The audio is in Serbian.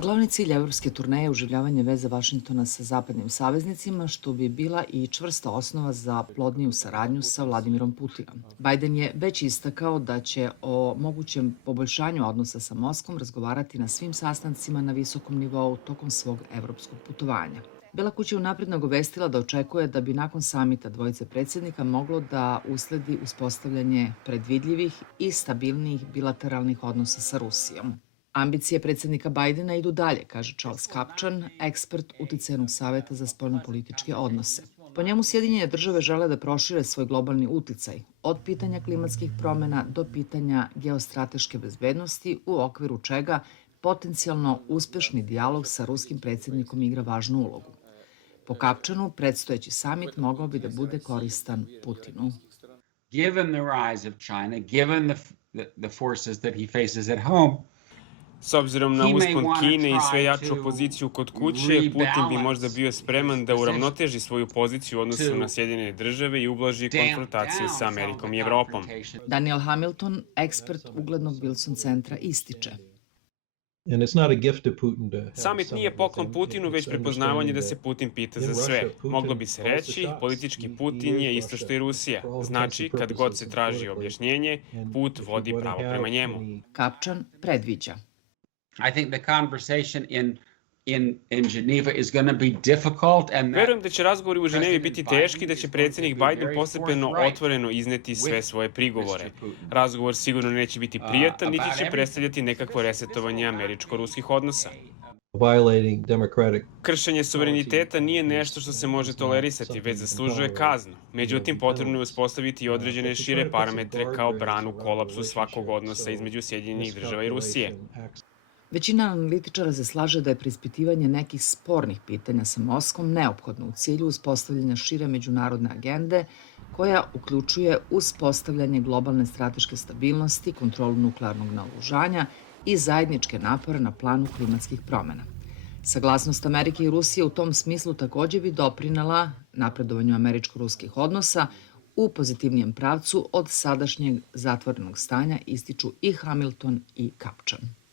Glavni cilj evropske turneje je uživljavanje veza Vašingtona sa zapadnim saveznicima, što bi bila i čvrsta osnova za plodniju saradnju sa Vladimirom Putinom. Biden je već istakao da će o mogućem poboljšanju odnosa sa Moskvom razgovarati na svim sastancima na visokom nivou tokom svog evropskog putovanja. Bela kuća je unapred nagovestila da očekuje da bi nakon samita dvojice predsjednika moglo da usledi uspostavljanje predvidljivih i stabilnijih bilateralnih odnosa sa Rusijom. Ambicije predsjednika Bajdena idu dalje, kaže Charles Kupchan, ekspert Uticajnog saveta za spoljnopolitičke odnose. Po njemu Sjedinjene države žele da prošire svoj globalni uticaj, od pitanja klimatskih promjena do pitanja geostrateške bezbednosti, u okviru čega potencijalno uspešni dijalog sa ruskim predsjednikom igra važnu ulogu. Po Kupchanu, predstojeći samit mogao bi da bude koristan Putinu. Given the rise of China, given the forces that he faces at home, S obzirom na uspon Kine i sve jaču opoziciju kod kuće, Putin bi možda bio spreman da uravnoteži svoju poziciju u odnosu na Sjedinjene države i ublaži konfrontaciju sa Amerikom i Evropom. Daniel Hamilton, ekspert uglednog Wilson centra, ističe. Samit nije poklon Putinu, već prepoznavanje da se Putin pita za sve. Moglo bi se reći, politički Putin je isto što i Rusija. Znači, kad god se traži objašnjenje, put vodi pravo prema njemu. Kupchan predviđa. I think the conversation in Geneva is going to be difficult and Verujem da će razgovori u Ženevi biti teški i da će predsjednik Biden postepeno otvoreno izneti sve svoje prigovore. Razgovor sigurno neće biti prijatan, niti će predstavljati nekakvo resetovanje američko-ruskih odnosa. Kršenje suvereniteta nije nešto što se može tolerisati, već zaslužuje kaznu. Međutim, potrebno je uspostaviti i određene šire parametre kao branu kolapsu svakog odnosa između Sjedinjenih država i Rusije. Većina analitičara se slaže da je preispitivanje nekih spornih pitanja sa Moskvom neophodno u cilju uspostavljanja šire međunarodne agende koja uključuje uspostavljanje globalne strateške stabilnosti, kontrolu nuklearnog naoružanja i zajedničke napore na planu klimatskih promjena. Saglasnost Amerike i Rusije u tom smislu takođe bi doprinela napredovanju američko-ruskih odnosa u pozitivnijem pravcu od sadašnjeg zatvorenog stanja, ističu i Hamilton i Kupchan.